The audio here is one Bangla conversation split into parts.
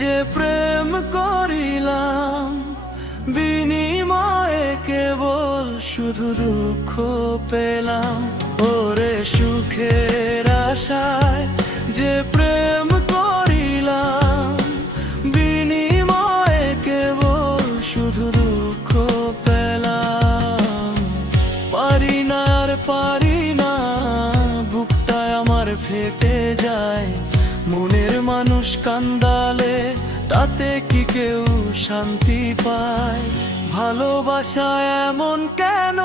যে প্রেম করিলাম বিনিময়ে কেবল শুধু দুঃখ পেলাম। ওরে সুখের আশায় যে প্রেম করিলাম বিনিময়ে কেবল শুধু দুঃখ পেলাম। পারি না আর পারি না, বুকটায় আমার ফেটে যায়। মনের মানুষ কান্দালে তাতে কি কেউ শান্তি পায়? ভালোবাসা এমন কেন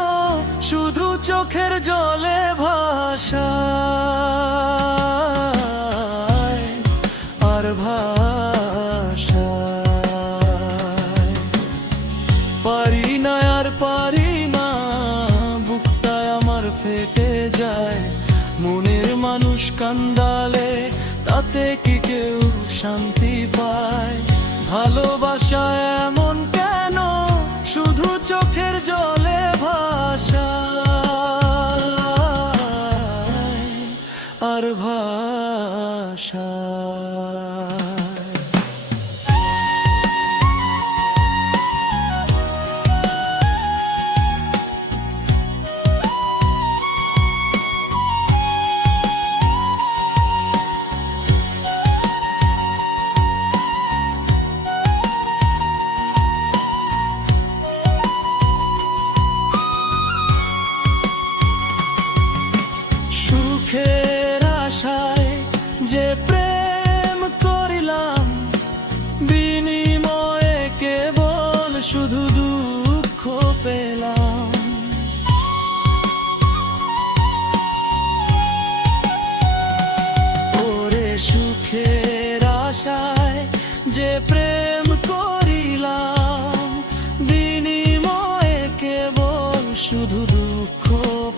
শুধু চোখের জলে ভাষায় আর ভাষায়। পারি না আর পারি না, বুকটায় আমার ফেটে যায়। মনের মানুষ কান্দালে তাতে কি কেউ শান্তি পায়? ভালোবাসা এমন কেন শুধু চোখের জলে ভাষায় আর ভাষায়। সুখের আশায় যে প্রেম করিলাম বিনিময়ে কেবল শুধু দুঃখ পেলাম। ওরে সুখের আশায় যে প্রেম করিলাম বিনিময়ে কেবল শুধু দুঃখ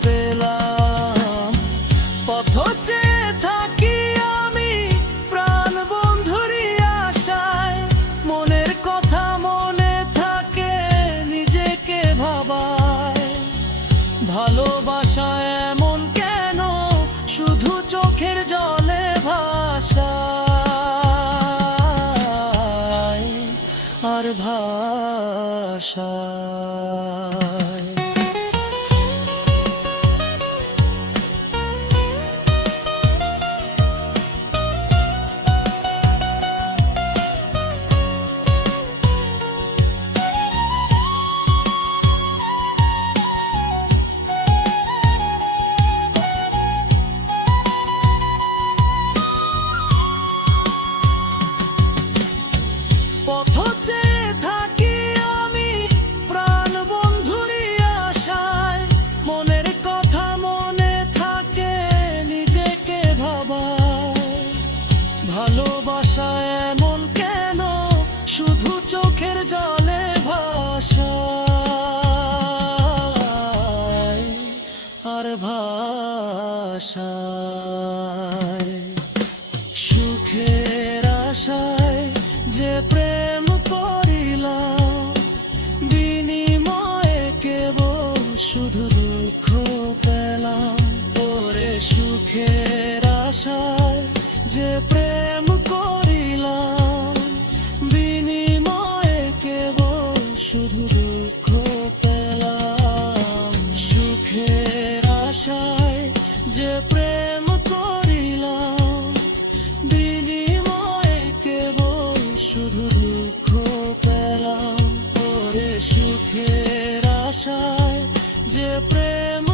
পেলাম। পথ চেয়ে থাকি আমি প্রাণ বন্ধুরি আশায়, মনের কথা মনে থাকে নিজেকে ভাবায়। ভালোবাসা এমন কেন শুধু চোখের জলে ভাষায় আর ভাষায়। পথ চেয়ে থাকি আমি প্রাণ বন্ধুরি আশায়, মনের কথা মনে থাকে নিজেকে ভাবায়। ভালোবাসা এমন কেন শুধু চোখের জলে ভাষায় আর ভাষায়। সুখের আশায় যে প্রেম করিলাম বিনিময়ে কেবল শুধু দুঃখ পেলাম। ওরে সুখের আশায় যে প্রেম করিলাম বিনিময়ে কেবল শুধু দুঃখ পেলাম। সুখের আশায় যে প্রেম করিলাম বিনিময়ে কেবল শুধু দুঃখ পেলাম। ওরে সুখের আশায় যে প্রেম